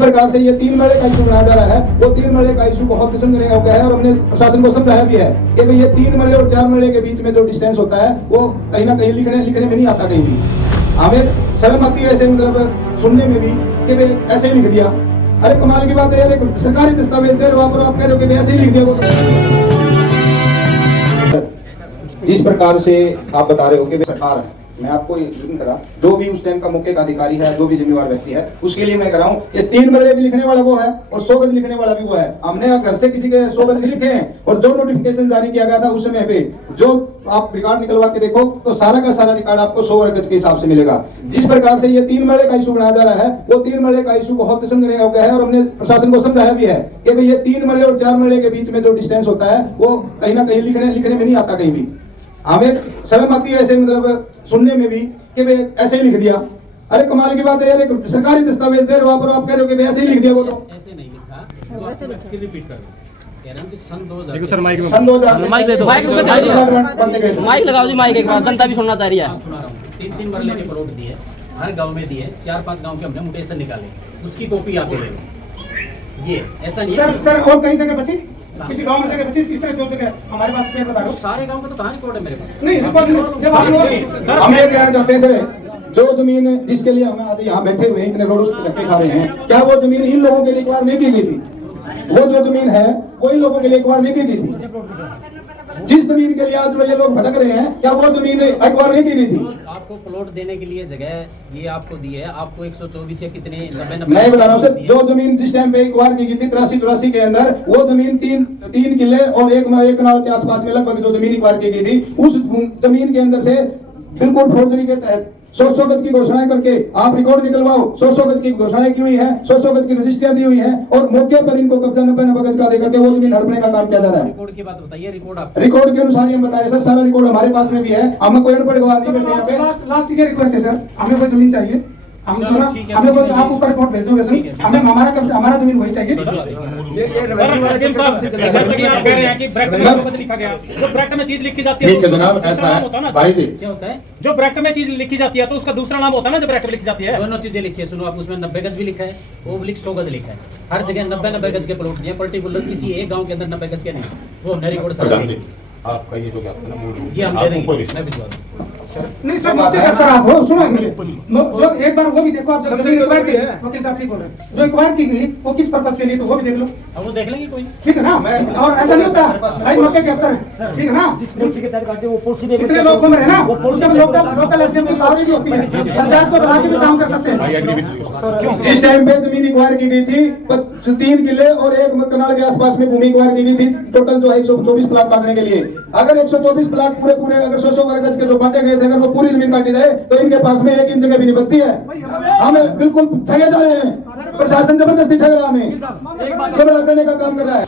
प्रकार से ये 3 मरले का इशू बनाया जा रहा है, वो 3 मरले का इशू बहुत किस्म का है और हमने प्रशासन को समझाया भी है कि भाई ये 3 मरले और 4 मरले के बीच में जो डिस्टेंस होता है वो कहीं ना कहीं लिखने में नहीं आता कहीं भी। हमें शर्म आती है ऐसे मतलब सुनने में भी कि भाई ऐसे ही लिख दिया। अरे कमाल की बात है यार, सरकारी दस्तावेज दे रहे हो आप कह रहे हो कि ऐसे ही लिख दिया। वो जिस प्रकार से आप बता रहे हो कि सरकार, मैं आपको ये करा जो भी उस टाइम का मुख्य का अधिकारी है, जो भी जिम्मेवार व्यक्ति है, उसके लिए मैं कह रहा हूँ ये 3 मरले भी लिखने वाला वो है और 100 गज लिखने वाला भी वो है। हमने घर से किसी के 100 गज लिखे हैं और जो नोटिफिकेशन जारी किया गया था उस समय पे जो आप रिकॉर्ड निकलवा के देखो तो सारा का सारा रिकॉर्ड आपको 100 गज के हिसाब से मिलेगा। जिस प्रकार से ये 3 मरले का इशू बनाया जा रहा है, वो 3 मरले का इशू बहुत किस्म का है और हमने प्रशासन को समझाया भी है कि भाई ये 3 मरले और 4 मरले के बीच में जो डिस्टेंस होता है वो कहीं ना कहीं लिखने में नहीं आता कहीं भी। हमें शर्म आती है ऐसे मतलब सुनने में भी कि भाई ऐसे ही लिख दिया। अरे कमाल की बात है यार, सरकारी दस्तावेज दे रहे हो आप कह रहे हो कि ऐसे ही लिख दिया। वो तो ऐसे नहीं लिखा, तो रिपीट कर कह रहा हूं कि सन 2000 सर माइक माइक दे दो, माइक लगाओ जी, माइक एक बार जनता भी सुनना चाह रही है। सुना रहा हूं 3 मरले के प्लॉट दिए, हर गांव में दिए, 4-5 गांव के हमने म्यूटेशन निकाले, उसकी कॉपी आप ले लो। ये ऐसा नहीं सर और कहीं जगह बची, किसी गांव में जगह बची इस तरह जो जगह हमारे पास क्या बता दो। सारे गांव का तो कहां रिकॉर्ड है मेरे पास? नहीं रिकॉर्ड जब आप हम ये कहना चाहते थे जो जमीन जिसके लिए हम आज यहाँ बैठे हुए हैं, इतने रोड से धक्के खा रहे हैं, क्या वो जमीन इन लोगों के लिए एक्वायर नहीं की गई थी? वो जो जमीन है वो इन लोगों के लिए एक्वायर नहीं की गई थी? जिस जमीन के लिए आज ये लोग भटक रहे हैं, क्या वो जमीन एक्वायर नहीं की गई थी? आपको प्लॉट देने के लिए जगह ये आपको दी है, आपको 124 या कितने 90 मैं बता रहा हूँ सर, जो जमीन जिस टाइम पे एक्वायर की गई थी 83-84 के अंदर, वो जमीन 3 किले और एक कनाल के आसपास में लगभग जो जमीन एक्वायर की गई थी, उस जमीन के अंदर से बिल्कुल फोर्जरी के तहत 100 गज की घोषणाएं करके आप रिकॉर्ड निकलवाओ। 100 गज की घोषणाएं की हुई है, 100 गज की रजिस्ट्रियां दी हुई है और मौके पर इनको कब्जा 90 गज का देकर के वो जमीन हड़पने का काम किया जा रहा है। रिकॉर्ड की बात बताइए, रिकॉर्ड के अनुसार ही हम बता रहे सर, सारा रिकॉर्ड हमारे पास में भी है। हमें कोई अनपढ़ गवाह नहीं करते यहाँ पे। लास्ट ये रिक्वेस्ट है सर, हमें वो जमीन चाहिए, हमें वो आप ऊपर रिपोर्ट भेज दोगे सर, हमें हमारा जमीन वही चाहिए। जो ब्रैकेट में चीज लिखी जाती है ठीक है जनाब, ऐसा है भाई जी, क्या होता है? जो ब्रैकेट में चीज लिखी जाती है तो उसका दूसरा नाम होता है ना जो ब्रैकेट में लिखी जाती है। दोनों चीजें लिखी है, सुनो आप, उसमें 90 गज भी लिखा है, ओब्लिक 100 गज लिखा है, हर जगह 90 गज के प्लॉट दिए, पर्टिकुलर किसी एक गांव के अंदर 90 गज के नहीं, वो हमने रिकॉर्ड सारा आपका ये जो क्या ये हम दे देंगे, मैं भिजवा दूं। नहीं सर मौके पर सर आप हो सुनो जो एक बार वो भी देखो आप वकील साहब ठीक बोल रहे हैं, जो एक्वायर की गई वो किस पर्पज के लिए, तो वो भी देख लो। अब वो देख लेंगे कोई, ठीक है ना? और ऐसा नहीं होता भाई, मौके के अफसर है, ठीक है ना? कितने लोग घूम रहे हैं ना, उसमें लोकल एसडीएम की पावर भी होती है, पंचायत को बढ़ा के भी काम कर सकते हैं। जिस टाइम पे जमीन एक्वायर की गई थी 3 किले और एक कनाल के आसपास में भूमि एक्वायर की गई थी, टोटल जो है 124 प्लाट काटने के लिए। अगर 124 प्लाट पूरे अगर 100 गज के जो बांटे गए थे, अगर वो पूरी जमीन काटी जाए तो इनके पास में 1 इंच जगह भी नहीं बचती है। हमें बिल्कुल ठगे जा रहे हैं, प्रशासन जबरदस्ती ठग रहा है, हमें करने का काम कर रहा है।